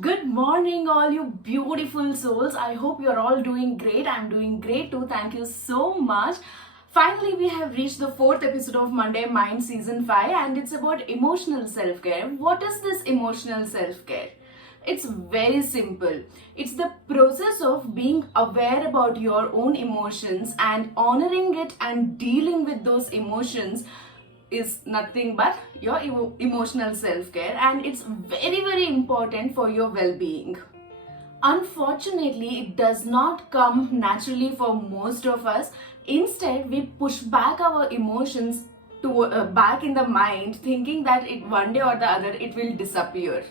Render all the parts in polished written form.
Good morning, all you beautiful souls. I hope you're all doing great. I'm doing great too. Thank you so much. Finally, we have reached the fourth episode of Monday Mind Season 5, and it's about emotional self care. What is this emotional self care? It's very simple. It's the process of being aware about your own emotions and honoring it and dealing with those emotions is nothing but your emotional self-care, and it's very important for your well-being. Unfortunately, it does not come naturally for most of us. Instead, we push back our emotions to back in the mind, thinking that it one day or the other it will disappear.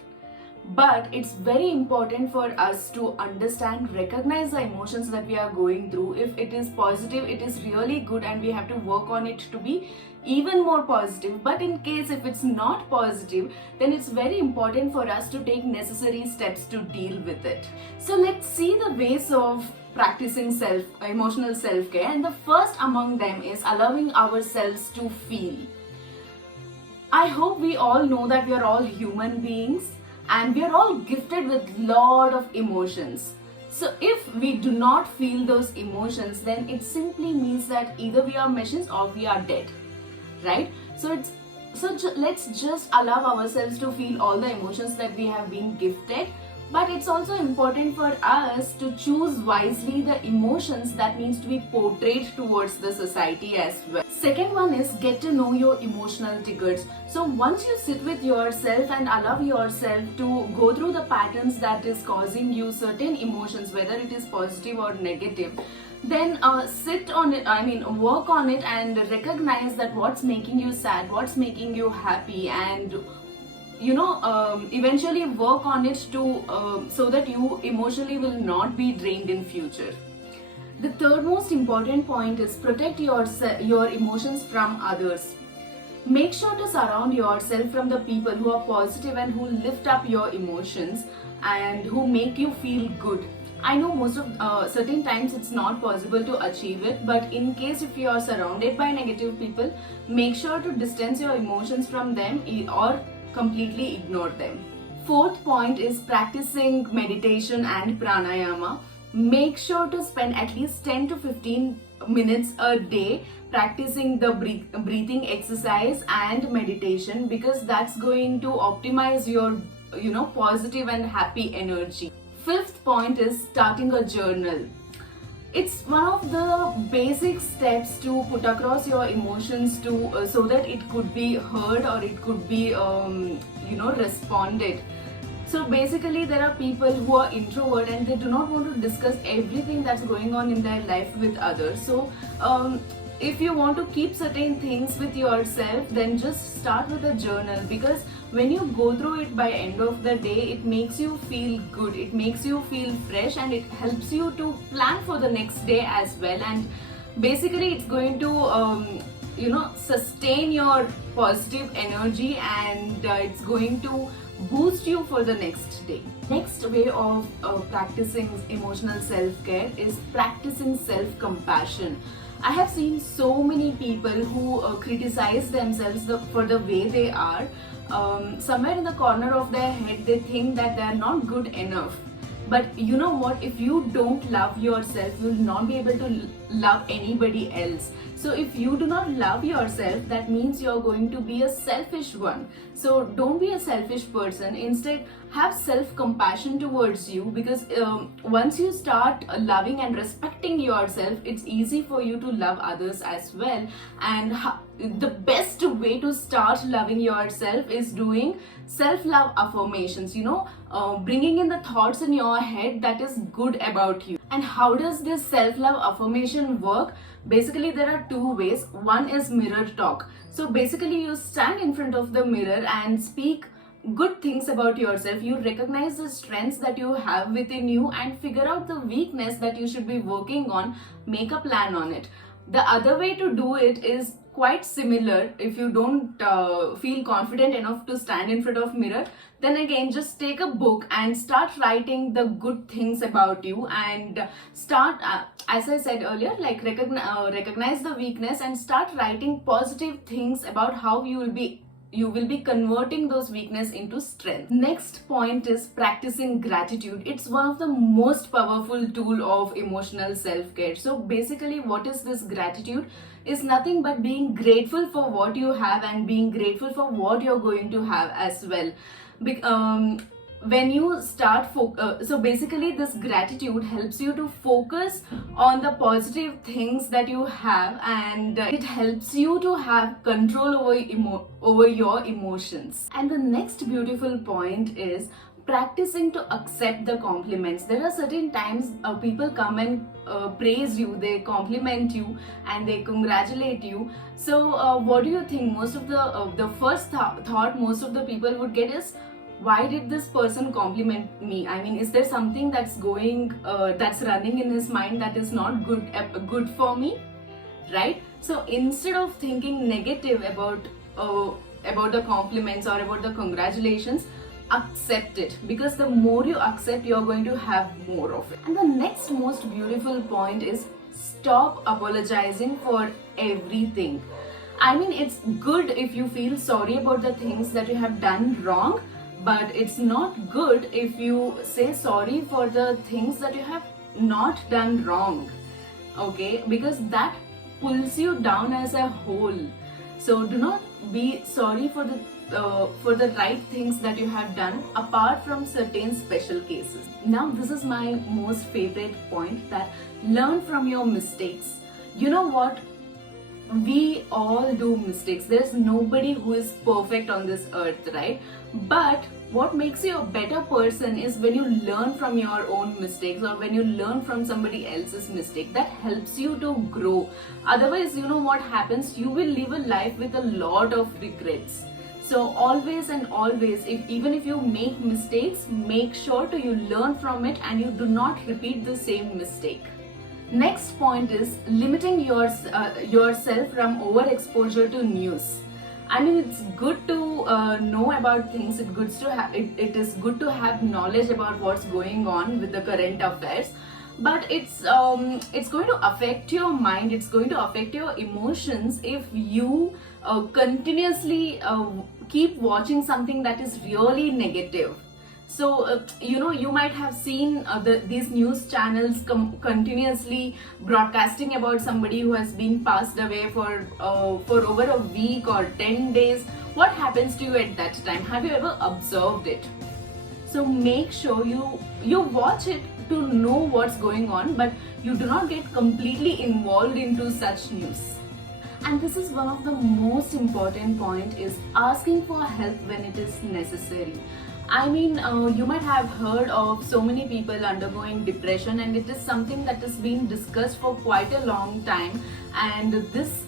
But it's very important for us to understand, recognize the emotions that we are going through. If it is positive, it is really good and we have to work on it to be even more positive. But in case if it's not positive, then it's very important for us to take necessary steps to deal with it. So let's see the ways of practicing emotional self-care, and the first among them is allowing ourselves to feel. I hope we all know that we are all human beings and we are all gifted with lot of emotions. So if we do not feel those emotions, then it simply means that either we are machines or we are dead, right? Let's just allow ourselves to feel all the emotions that we have been gifted. But it's also important for us to choose wisely the emotions that needs to be portrayed towards the society as well. Second one is get to know your emotional triggers. So once you sit with yourself and allow yourself to go through the patterns that is causing you certain emotions, whether it is positive or negative, then sit on it, work on it and recognize that what's making you sad, what's making you happy, and eventually work on it to so that you emotionally will not be drained in future. The third most important point is protect your emotions from others. Make sure to surround yourself from the people who are positive and who lift up your emotions and who make you feel good. I know most of certain times it's not possible to achieve it, but in case if you are surrounded by negative people, make sure to distance your emotions from them or completely ignore them. Fourth point is practicing meditation and pranayama. Make sure to spend at least 10 to 15 minutes a day practicing the breathing exercise and meditation, because that's going to optimize your positive and happy energy. Fifth point is starting a journal. It's one of the basic steps to put across your emotions to so that it could be heard or it could be responded. So basically there are people who are introvert and they do not want to discuss everything that's going on in their life with others. So if you want to keep certain things with yourself, then just start with a journal, because when you go through it by end of the day, it makes you feel good, it makes you feel fresh, and it helps you to plan for the next day as well. And basically it's going to sustain your positive energy, and it's going to boost you for the next day. Next way of practicing emotional self-care is practicing self-compassion. I have seen so many people who criticize themselves for the way they are. Somewhere in the corner of their head they think that they are not good enough. But you know what, if you don't love yourself, you will not be able to love anybody else. So if you do not love yourself, that means you're going to be a selfish one. So don't be a selfish person. Instead, have self-compassion towards you, because once you start loving and respecting yourself, it's easy for you to love others as well. And the best way to start loving yourself is doing self-love affirmations, bringing in the thoughts in your head that is good about you. And how does this self-love affirmation work? Basically there are two ways. One is mirror talk. So basically you stand in front of the mirror and speak good things about yourself. You recognize the strengths that you have within you and figure out the weakness that you should be working on, make a plan on it. The other way to do it is quite similar. If you don't feel confident enough to stand in front of mirror, then again just take a book and start writing the good things about you, and start as I said earlier, like recognize the weakness and start writing positive things about how you will be you will be converting those weakness into strength. Next point is practicing gratitude. It's one of the most powerful tool of emotional self-care. So basically, what is this gratitude? Is nothing but being grateful for what you have and being grateful for what you're going to have as well. When you start so basically this gratitude helps you to focus on the positive things that you have, and it helps you to have control over your emotions. And the next beautiful point is practicing to accept the compliments. There are certain times people come and praise you, they compliment you and they congratulate you. So what do you think? Most of the first thought most of the people would get is, why did this person compliment me? I mean, is there something that's running in his mind that is not good for me, right? So instead of thinking negative about the compliments or about the congratulations, accept it, because the more you accept, you're going to have more of it. And the next most beautiful point is stop apologizing for everything. I mean, it's good if you feel sorry about the things that you have done wrong, but it's not good if you say sorry for the things that you have not done wrong, okay? Because that pulls you down as a whole. So do not be sorry for the right things that you have done, apart from certain special cases. Now this is my most favorite point, that learn from your mistakes. You know what? We all do mistakes. There's nobody who is perfect on this earth, right? But what makes you a better person is when you learn from your own mistakes, or when you learn from somebody else's mistake. That helps you to grow. Otherwise, you know what happens? You will live a life with a lot of regrets. So always and always, even if you make mistakes, make sure to you learn from it and you do not repeat the same mistake. Next point is limiting yourself from overexposure to news. I mean, it's good to know about things. It is good to have knowledge about what's going on with the current affairs. But it's going to affect your mind. It's going to affect your emotions if you continuously keep watching something that is really negative. So, you might have seen these news channels continuously broadcasting about somebody who has been passed away for over a week or 10 days. What happens to you at that time? Have you ever observed it? So make sure you watch it to know what's going on, but you do not get completely involved into such news. And this is one of the most important point, is asking for help when it is necessary. I mean, you might have heard of so many people undergoing depression, and it is something that is being discussed for quite a long time. And this,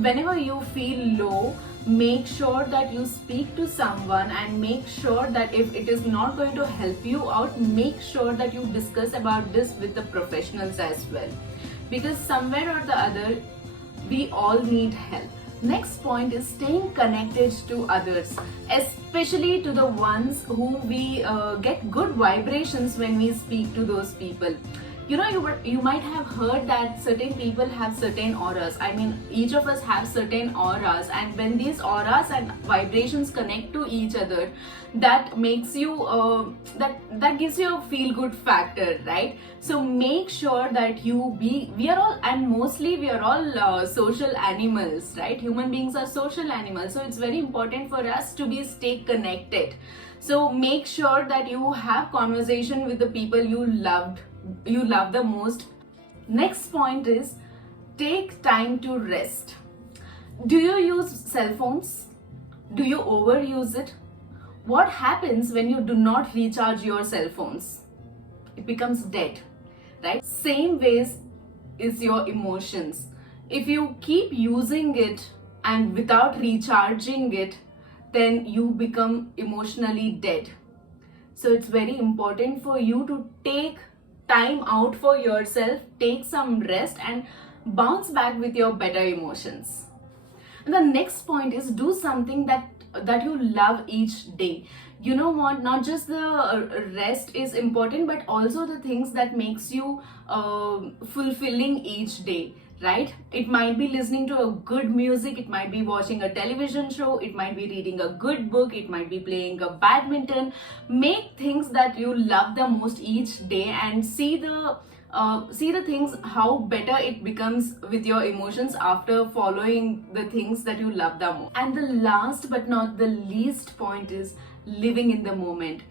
whenever you feel low, make sure that you speak to someone, and make sure that if it is not going to help you out, make sure that you discuss about this with the professionals as well. Because somewhere or the other, we all need help. Next point is staying connected to others, especially to the ones who we get good vibrations when we speak to those people. You might have heard that certain people have certain auras. I mean, each of us have certain auras, and when these auras and vibrations connect to each other, that makes you that gives you a feel good factor, right? So make sure that we are all social animals, right? Human beings are social animals, so it's very important for us to stay connected. So make sure that you have conversation with the people you love the most. Next point is take time to rest. Do you use cell phones? Do you overuse it? What happens when you do not recharge your cell phones? It becomes dead, right? Same ways is your emotions. If you keep using it and without recharging it, then you become emotionally dead. So it's very important for you to take time out for yourself, take some rest, and bounce back with your better emotions. And the next point is do something that you love each day. You know what? Not just the rest is important, but also the things that makes you fulfilling each day. right? It might be listening to a good music, it might be watching a television show, it might be reading a good book, it might be playing a badminton. Make things that you love the most each day and see the things how better it becomes with your emotions after following the things that you love the most. And the last but not the least point is living in the moment.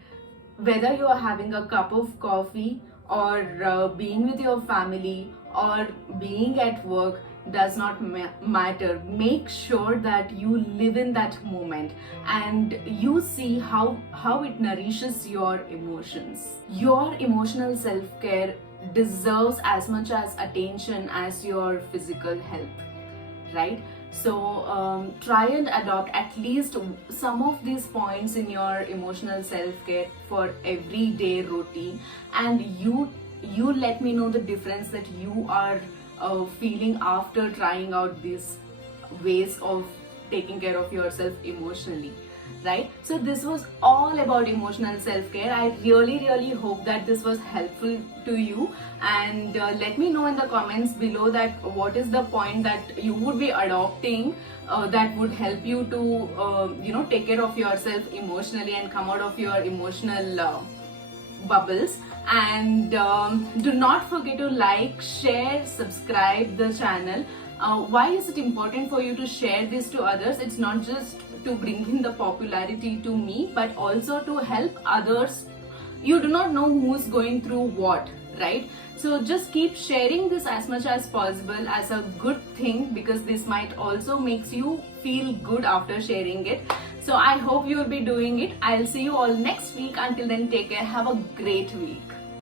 Whether you are having a cup of coffee or being with your family or being at work, does not matter. Make sure that you live in that moment and you see how it nourishes your emotions. Your emotional self-care deserves as much as attention as your physical health, right? So try and adopt at least some of these points in your emotional self-care for everyday routine, and you let me know the difference that you are feeling after trying out these ways of taking care of yourself emotionally, right? So this was all about emotional self-care. I really hope that this was helpful to you, and let me know in the comments below that what is the point that you would be adopting that would help you to take care of yourself emotionally and come out of your emotional bubbles. And do not forget to like, share, subscribe the channel. Why is it important for you to share this to others? It's not just to bring in the popularity to me, but also to help others. You do not know who's going through what, right? So just keep sharing this as much as possible as a good thing, because this might also makes you feel good after sharing it. So I hope you will be doing it. I'll see you all next week. Until then, take care. Have a great week.